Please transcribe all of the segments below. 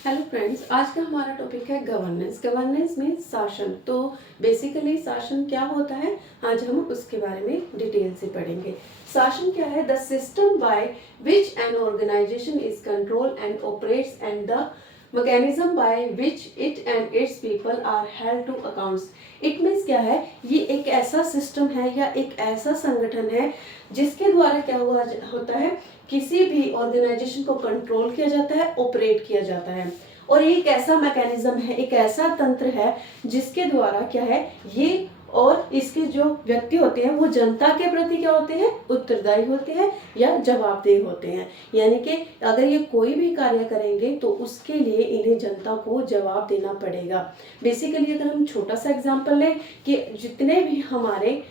Hello friends, आज का हमारा टॉपिक है गवर्नेंस। गवर्नेंस में शासन। तो बेसिकली शासन क्या होता है, आज हम उसके बारे में डिटेल से पढ़ेंगे। शासन क्या है? The system by which an organisation is control and operates and the mechanism by which it and its people are held to accounts. It means क्या है? ये एक ऐसा सिस्टम है या एक ऐसा संगठन है जिसके द्वारा क्या हुआ होता है, किसी भी ऑर्गेनाइजेशन को कंट्रोल किया जाता है, ऑपरेट किया जाता है। और एक ऐसा मैकेनिज्म है, एक ऐसा तंत्र है जिसके द्वारा क्या है, ये और इसके जो व्यक्ति होते हैं वो जनता के प्रति क्या होते हैं, उत्तरदायी होते हैं या जवाबदेह होते हैं। यानी कि अगर ये कोई भी कार्य करेंगे तो उसके लिए इन्हें जनता को जवाब देना पड़ेगा। बेसिकली अगर हम छोटा सा एग्जांपल लें कि जितने भी हमारे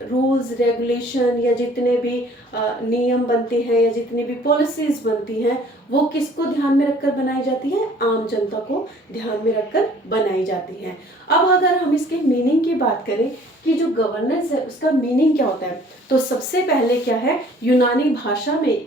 रूल्स रेगुलेशन या जितने भी नियम बनते हैं या जितनी भी पॉलिसीज बनती हैं वो किसको ध्यान में रखकर बनाई जाती है? आम जनता को ध्यान में रखकर बनाई जाती हैं। अब अगर हम इसके मीनिंग की बात करें कि जो गवर्नेंस है उसका मीनिंग क्या होता है, तो सबसे पहले क्या है, यूनानी भाषा में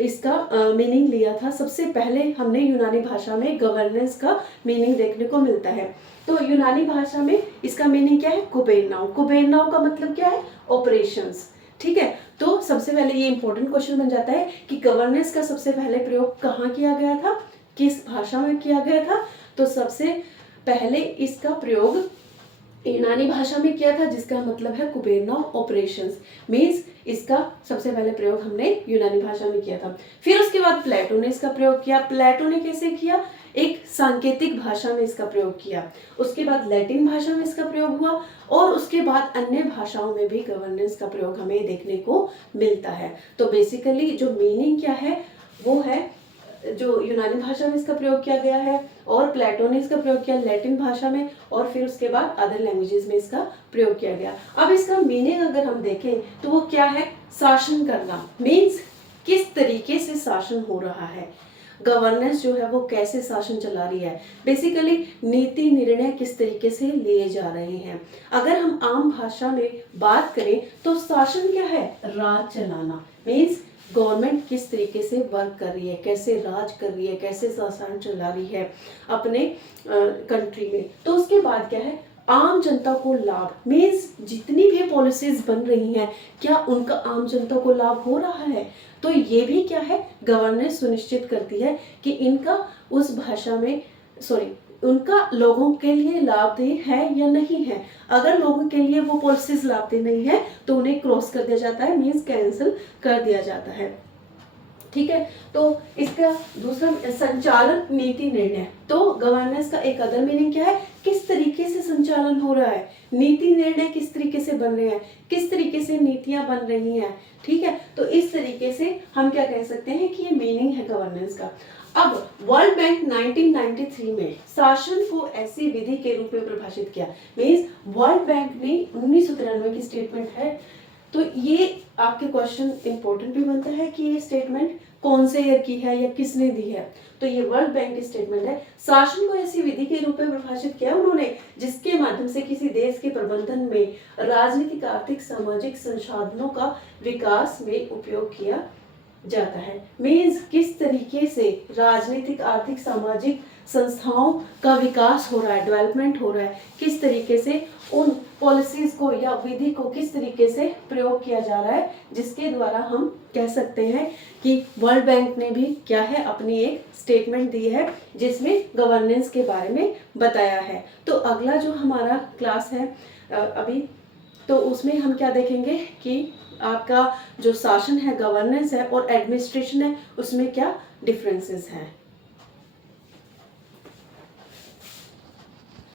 इसका मीनिंग लिया था। सबसे पहले हमने यूनानी भाषा में गवर्नेंस का मीनिंग देखने को मिलता है। तो यूनानी भाषा में इसका मीनिंग क्या है? कुबेरनाउ। कुबेरनाउ का मतलब क्या है? ऑपरेशंस। ठीक है, तो सबसे पहले ये इंपॉर्टेंट क्वेश्चन बन जाता है कि गवर्नेंस का सबसे पहले प्रयोग कहाँ किया गया था, किस भाषा में किया गया था? तो सबसे पहले इसका प्रयोग यूनानी भाषा में किया था, जिसका मतलब है कुबेरनाउ ऑपरेशंस। मींस इसका सबसे पहले प्रयोग हमने यूनानी भाषा में किया था। फिर उसके बाद प्लेटो ने इसका प्रयोग किया। प्लेटो ने कैसे किया? एक सांकेतिक भाषा में इसका प्रयोग किया। उसके बाद लैटिन भाषा में इसका प्रयोग हुआ और उसके बाद अन्य भाषाओं में भी गवर्नेंस का प्रयोग हमें देखने को मिलता है। तो बेसिकली जो मीनिंग क्या है वो है, जो यूनानी भाषा में इसका प्रयोग किया गया है और प्लेटो ने इसका प्रयोग किया लैटिन भाषा में और फिर उसके बाद अदर लैंग्वेजेस में इसका प्रयोग किया गया। अब इसका मीनिंग अगर हम देखें तो वो क्या है? शासन करना। मीन्स किस तरीके से शासन हो रहा है, गवर्नेंस जो है वो कैसे शासन चला रही है, बेसिकली नीति निर्णय किस तरीके से लिए जा रहे हैं। अगर हम आम भाषा में बात करें तो शासन क्या है? राज चलाना। मीन्स गवर्नमेंट किस तरीके से वर्क कर रही है, कैसे राज कर रही है, कैसे शासन चला रही है अपने कंट्री में। तो उसके बाद क्या है? आम जनता को लाभ। मीन्स जितनी भी पॉलिसीज बन रही हैं क्या उनका आम जनता को लाभ हो रहा है? तो ये भी क्या है? गवर्नेंस सुनिश्चित करती है कि इनका उस भाषा में उनका लोगों के लिए लाभदेह है या नहीं है। अगर लोगों के लिए वो पॉलिसीज लाभदेह नहीं है तो उन्हें क्रॉस कर दिया जाता है, मीन्स कैंसिल कर दिया जाता है। ठीक है, तो इसका दूसरा संचालन नीति निर्णय। तो गवर्नेंस का एक अदर मीनिंग क्या है? किस तरीके से संचालन हो रहा है, नीति निर्णय किस तरीके से बन रहे हैं, किस तरीके से नीतियां बन रही हैं। ठीक है, तो इस तरीके से हम क्या कह सकते हैं कि ये मीनिंग है गवर्नेंस का। अब वर्ल्ड बैंक 1993 में शासन को ऐसी विधि के रूप में परिभाषित किया। मीन्स वर्ल्ड बैंक ने 1993 की स्टेटमेंट है। तो ये आपके क्वेश्चन इंपॉर्टेंट भी बनता है कि ये स्टेटमेंट कौन से ईयर की है या किसने दी है। तो ये वर्ल्ड बैंक की स्टेटमेंट है। शासन को ऐसी विधि के रूप में परिभाषित किया उन्होंने जिसके माध्यम से किसी देश के प्रबंधन में राजनीतिक आर्थिक सामाजिक संसाधनों का विकास में उपयोग किया जाता है। मीन्स किस तरीके से राजनीतिक आर्थिक सामाजिक संस्थाओं का विकास हो रहा है, डेवलपमेंट हो रहा है, किस तरीके से उन पॉलिसीज को या विधि को किस तरीके से प्रयोग किया जा रहा है, जिसके द्वारा हम कह सकते हैं कि वर्ल्ड बैंक ने भी क्या है, अपनी एक स्टेटमेंट दी है जिसमें गवर्नेंस के बारे में बताया है। तो अगला जो हमारा क्लास है अभी, तो उसमें हम क्या देखेंगे कि आपका जो शासन है, गवर्नेंस है और एडमिनिस्ट्रेशन है, उसमें क्या डिफरेंसेस हैं।